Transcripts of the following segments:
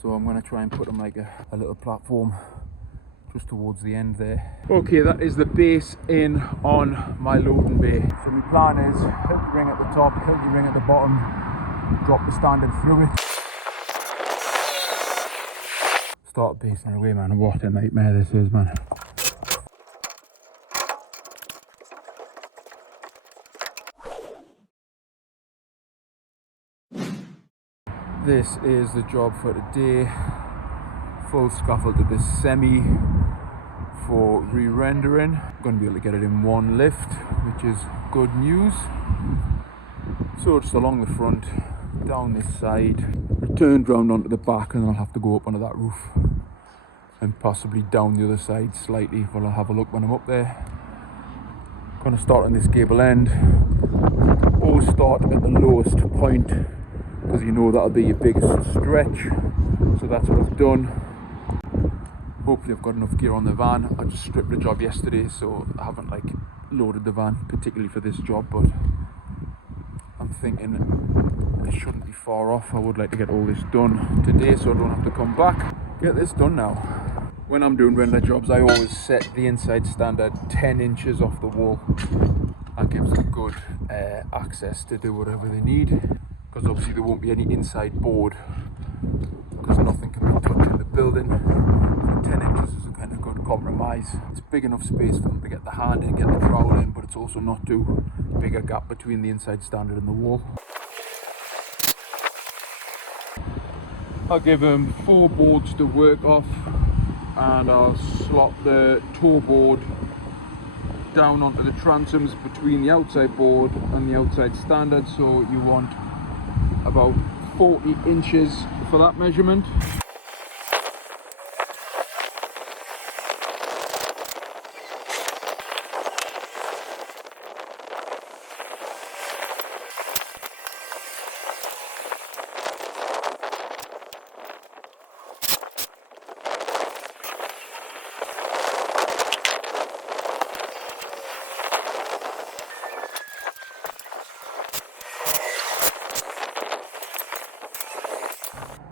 So I'm going to try and put them like a little platform just towards the end there. Okay, that is the base in on my loading bay. So my plan is hilty ring at the top, hilty ring at the bottom, drop the standard through it. Start basing away, man. What a nightmare this is, man. This is the job for today. Full scaffold to this semi for re-rendering. I'm going to be able to get it in one lift, which is good news. So just along the front, down this side, returned round onto the back, and then I'll have to go up onto that roof and possibly down the other side slightly, but I'll have a look when I'm up there. Going to start on this gable end. Always start at the lowest point because you know that'll be your biggest stretch. So that's what I've done. Hopefully I've got enough gear on the van. I just stripped the job yesterday, so I haven't like loaded the van particularly for this job, but I'm thinking it shouldn't be far off. I would like to get all this done today so I don't have to come back. Get this done now. When I'm doing render jobs, I always set the inside standard 10 inches off the wall. That gives them good access to do whatever they need, because obviously there won't be any inside board because nothing can be touched in the building. So 10 inches is a kind of good compromise. It's big enough space for them to get the hand in, get the trowel in, but it's also not too big a gap between the inside standard and the wall. I'll give them 4 boards to work off, and I'll slot the toe board down onto the transoms between the outside board and the outside standard. So you want about 40 inches for that measurement.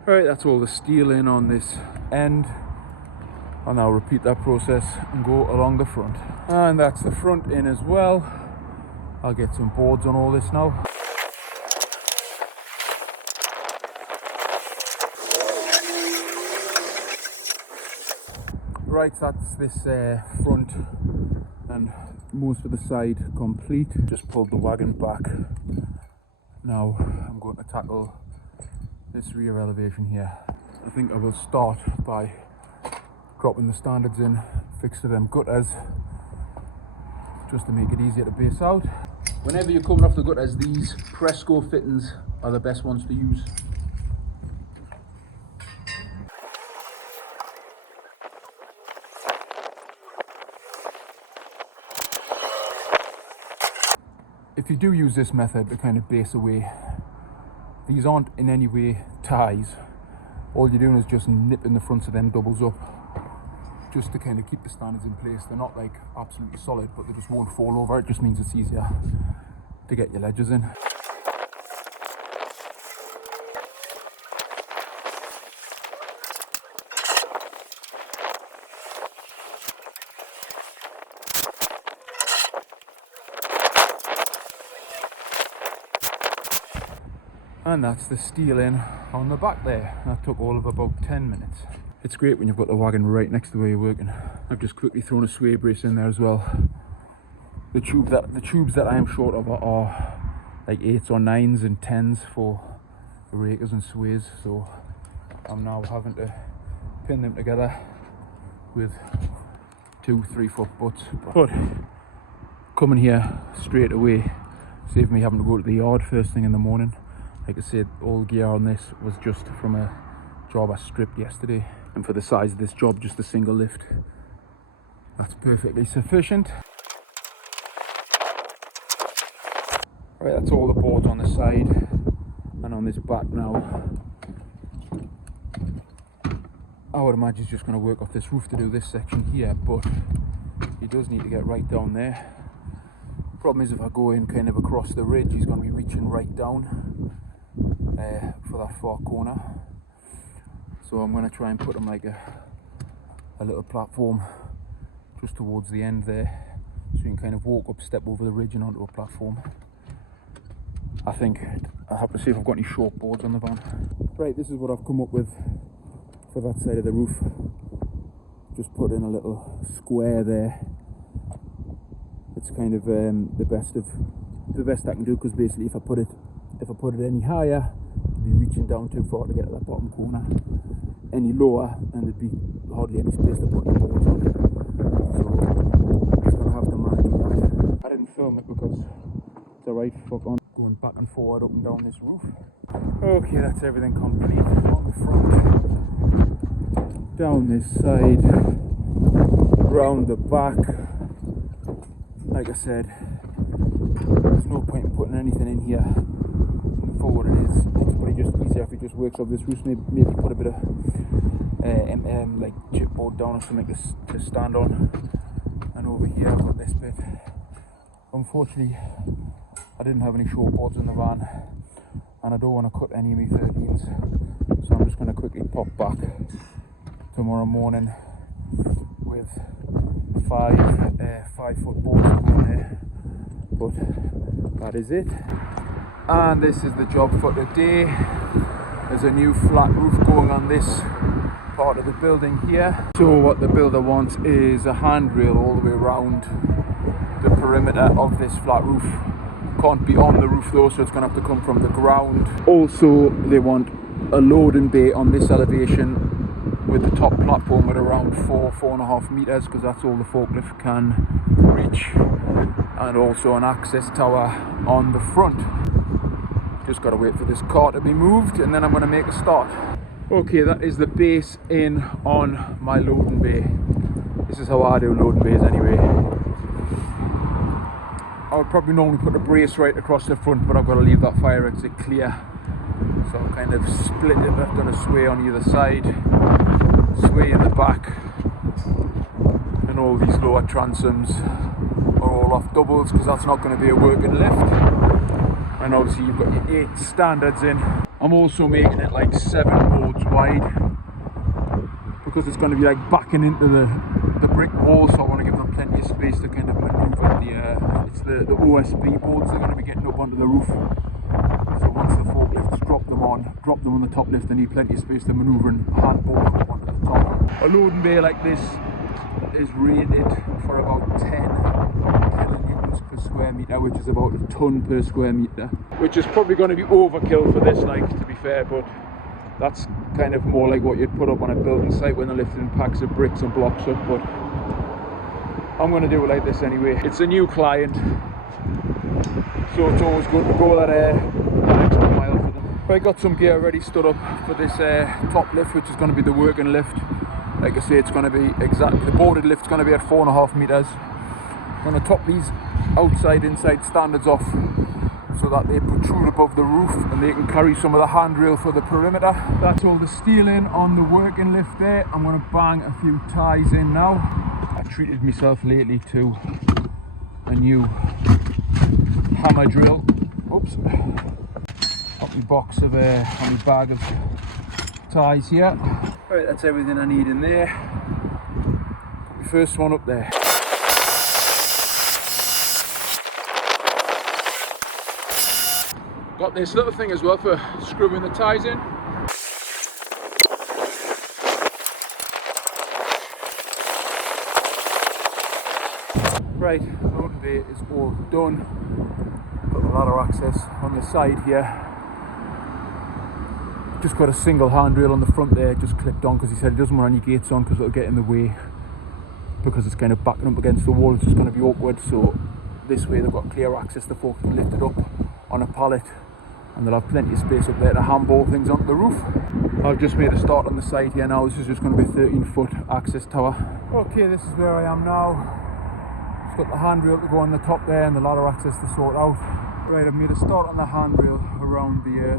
Right, that's all the steel in on this end. I'll now repeat that process and go along the front. And that's the front in as well. I'll get some boards on all this now. Right, that's this front and most of the side complete. Just pulled the wagon back. Now I'm going to tackle this rear elevation here. I think I will start by dropping the standards in, fix to them gutters, just to make it easier to base out. Whenever you're coming off the gutters, these Presco fittings are the best ones to use. If you do use this method to kind of base away, these aren't in any way ties. All you're doing is just nipping the fronts of them doubles up, just to kind of keep the standards in place. They're not like absolutely solid, but they just won't fall over. It just means it's easier to get your ledges in. And that's the steel in on the back there. That took all of about 10 minutes. It's great when you've got the wagon right next to where you're working. I've just quickly thrown a sway brace in there as well. The tubes that I am short of are like 8s or 9s and 10s for the rakers and sways, so I'm now having to pin them together with 2-3 foot butts. But coming here straight away saved me having to go to the yard first thing in the morning. Like I said, all the gear on this was just from a job I stripped yesterday, and for the size of this job, just a single lift, that's perfectly sufficient. Right, that's all the boards on the side, and on this back now, I would imagine he's just going to work off this roof to do this section here, but he does need to get right down there. Problem is, if I go in kind of across the ridge, he's going to be reaching right down for that far corner. So I'm going to try and put them like a little platform just towards the end there, so you can kind of walk up, step over the ridge and onto a platform. I think I'll have to see if I've got any short boards on the van. Right, this is what I've come up with for that side of the roof. Just put in a little square there. It's kind of the best I can do, because basically if I put it any higher, I'd be reaching down too far to get to that bottom corner. Any lower, and there'd be hardly any space to put the boards on. So just gonna have to manage with that. I didn't film it because it's alright. Fuck on. Going back and forward up and down this roof. Okay, that's everything complete on the front. Down this side, round the back. Like I said, there's no point in putting anything in here for what it is. It's probably just easier if it just works off this roof. Maybe put a bit of like chipboard down or something to stand on. And over here I've got this bit. Unfortunately, I didn't have any short boards in the van, and I don't want to cut any of my 13s, so I'm just going to quickly pop back tomorrow morning with 5-foot boards on there. But that is it, and this is the job for today. There's a new flat roof going on this part of the building here. So what the builder wants is a handrail all the way around the perimeter of this flat roof. Can't be on the roof though, so it's going to have to come from the ground. Also, they want a loading bay on this elevation with the top platform at around 4.5 meters, because that's all the forklift can reach, and also an access tower on the front. Just got to wait for this car to be moved, and then I'm going to make a start. Okay, that is the base in on my loading bay. This is how I do loading bays anyway. I would probably normally put a brace right across the front, but I've got to leave that fire exit clear. So I'll kind of split it. I've done a sway on either side, sway in the back, and all these lower transoms are all off doubles, because that's not going to be a working lift. And obviously you've got your 8 standards in. I'm also making it like 7 boards wide, because it's going to be like backing into the brick wall, so I want to give them plenty of space to kind of maneuver the OSB boards that are going to be getting up onto the roof. So once the forklifts drop them on the top lift, they need plenty of space to maneuver and handball them up onto the top. A loading bay like this is rated for about 10 kilonewtons per square metre, which is about a ton per square metre, which is probably going to be overkill for this, like, to be fair, but that's kind of more like what you'd put up on a building site when they're lifting packs of bricks and blocks up. But I'm going to do it like this anyway. It's a new client, so it's always good to go that extra mile for them. I got some gear already stood up for this top lift, which is going to be the working lift. Like I say, it's going to be exactly, the boarded lift's going to be at 4.5 meters. I'm going to top these outside inside standards off so that they protrude above the roof and they can carry some of the handrail for the perimeter. That's all the steel in on the working lift there. I'm going to bang a few ties in now. I treated myself lately to a new hammer drill. Oops. Got my box of my bag of ties here. Right, that's everything I need in there. Put my first one up there. Got this little thing as well for screwing the ties in. Right, loading bay is all done. Got the ladder access on the side here. Just got a single handrail on the front there, just clipped on, because he said he doesn't want any gates on because it'll get in the way, because it's kind of backing up against the wall. It's just going to be awkward. So this way they've got clear access. The folks can lift it up on a pallet, and they'll have plenty of space up there to handball things onto the roof. I've just made a start on the side here now. This is just going to be a 13-foot access tower. Okay, this is where I am now. It's got the handrail to go on the top there and the ladder access to sort out. Right, I've made a start on the handrail around the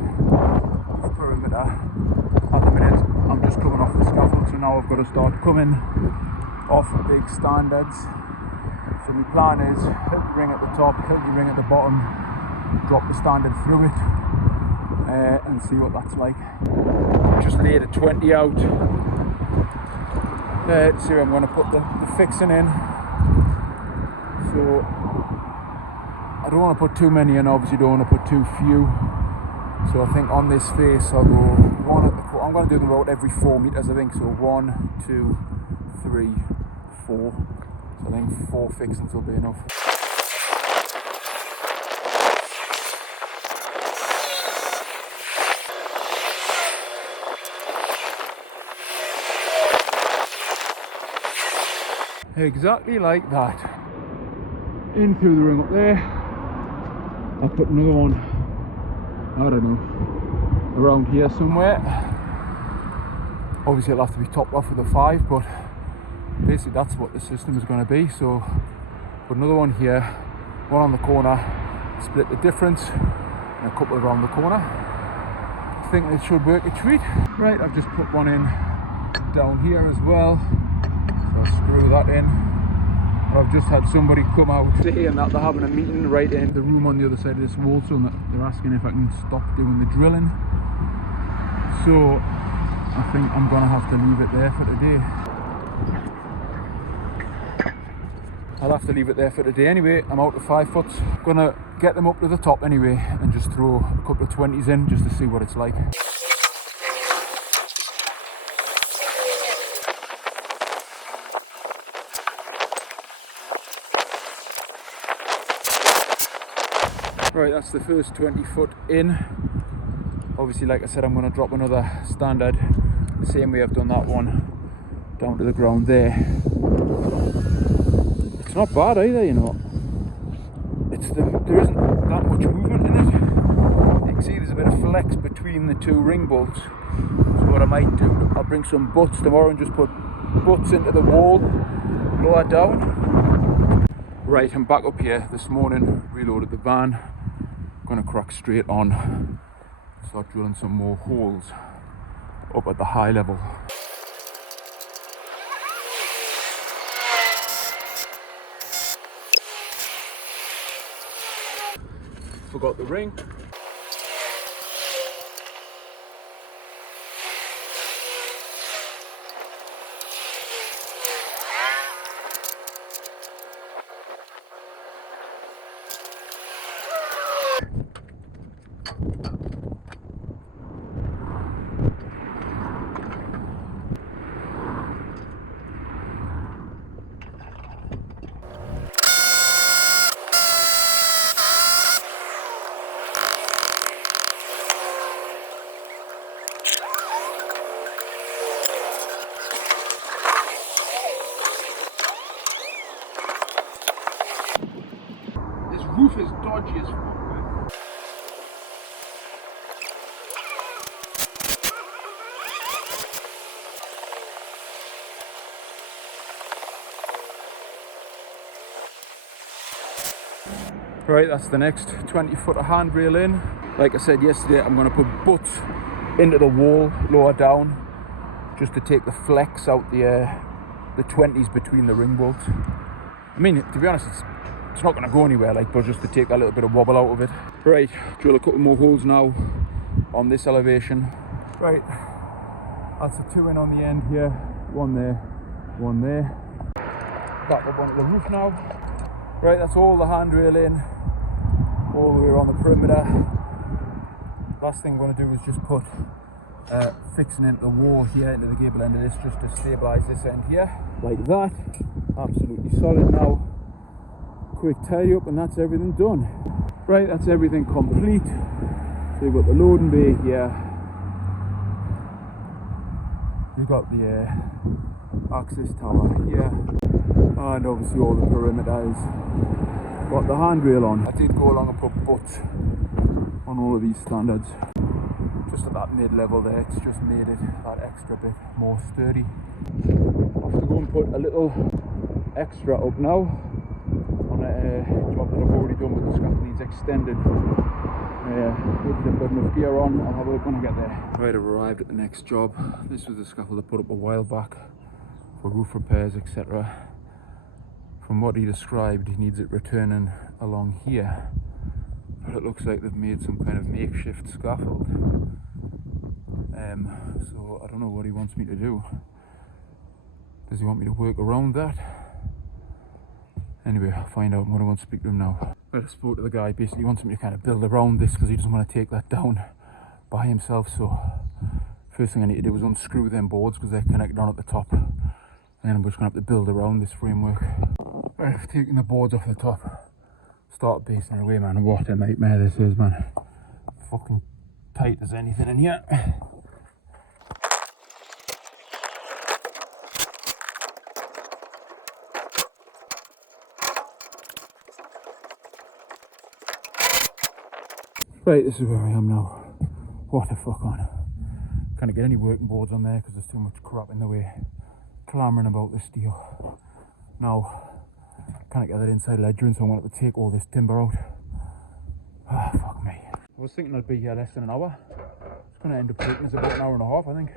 perimeter. At the minute, I'm just coming off the scaffold, so now I've got to start coming off big standards. So my plan is hit the ring at the top, hit the ring at the bottom, drop the standard through it, and see what that's like. just laid a 20 out. See where I'm going to put the fixing in. So I don't want to put too many in, obviously don't want to put too few. So I think on this face I'll go one at the, I'm going to do them about every 4 meters I think. So 1, 2, 3, 4. So I think 4 fixings will be enough. Exactly like that. In through the ring up there. I'll put another one, I don't know, around here somewhere. Obviously it'll have to be topped off with a 5, but basically that's what the system is going to be. So put another one here, one on the corner, split the difference, and a couple around the corner. I think it should work a treat. Right, I've just put one in down here as well. So I'll screw that in. I've just had somebody come out saying that they're having a meeting right in the room on the other side of this wall, so they're asking if I can stop doing the drilling. So I think I'm gonna have to leave it there for today. I'll have to leave it there for today anyway. I'm out of 5 foots. Gonna get them up to the top anyway and just throw a couple of 20s in just to see what it's like. Right, that's the first 20 foot in. Obviously, like I said, I'm going to drop another standard the same way I've done that one down to the ground there. It's not bad either, you know. There isn't that much movement in it. You can see there's a bit of flex between the 2 ring bolts. So what I might do, I'll bring some butts tomorrow and just put butts into the wall, lower down. Right, I'm back up here this morning, reloaded the van. Gonna crack straight on, start drilling some more holes up at the high level. Forgot the ring. Roof is dodgy as fuck, man. Right, that's the next 20 foot of handrail in. Like I said yesterday, I'm going to put butts into the wall lower down just to take the flex out the 20s between the ring bolts. I mean, to be honest, it's not going to go anywhere, like, but just to take that little bit of wobble out of it. Right, drill a couple more holes now on this elevation. Right, that's a 2 in on the end here, 1 there, 1 there. Back up onto the roof now. Right, that's all the handrail in, all the way around the perimeter. Last thing I'm going to do is just put fixing into the wall here, into the gable end of this, just to stabilise this end here, like that. Absolutely solid now. Quick tidy up and that's everything done. Right, that's everything complete. So you've got the loading bay here, you've got the access tower here, and obviously all the perimeters. Got the handrail on. I did go along and put butts on all of these standards, just at that mid-level there. It's just made it that extra bit more sturdy. I have to go and put a little extra up now on a job that I've already done, but the scaffold needs extended. Hopefully I've got enough gear on. I'll have a look when I get there. Right, I've arrived at the next job. This was the scaffold I put up a while back for roof repairs, etc. From what he described, he needs it returning along here, but it looks like they've made some kind of makeshift scaffold. So I don't know what he wants me to do. Does he want me to work around that? Anyway, I'll find out. I'm going to go and speak to him now. I spoke to the guy. Basically, he wants me to kind of build around this because he doesn't want to take that down by himself. So first thing I need to do is unscrew them boards because they're connected on at the top. And then I'm just going to have to build around this framework. Right, I've taken the boards off the top. Start basting it away, man. What a nightmare this is, man. Fucking tight as anything in here. Right, this is where I am now. What the fuck on? Can't get any working boards on there because there's too much crap in the way. Clamouring about the steel. Now, can't get that inside ledger in, so I'm going to have to take all this timber out. Ah, fuck me. I was thinking I'd be here less than an hour. It's going to end up taking us about an hour and a half, I think.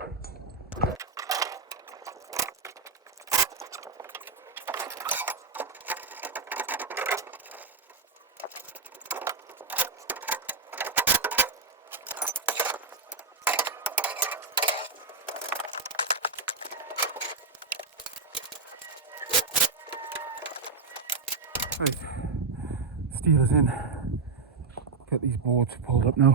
Right, steel is in. Get these boards pulled up now.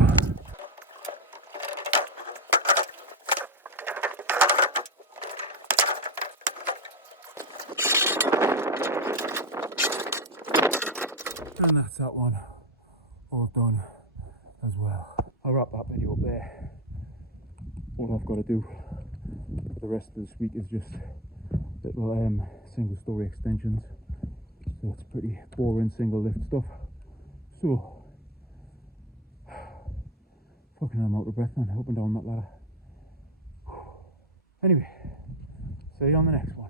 And that's that one all done as well. I'll wrap that video up there. All I've got to do for the rest of this week is just little single story extensions. So it's pretty boring single lift stuff. So fucking I'm out of breath, man. Up and down that ladder. Anyway, see you on the next one.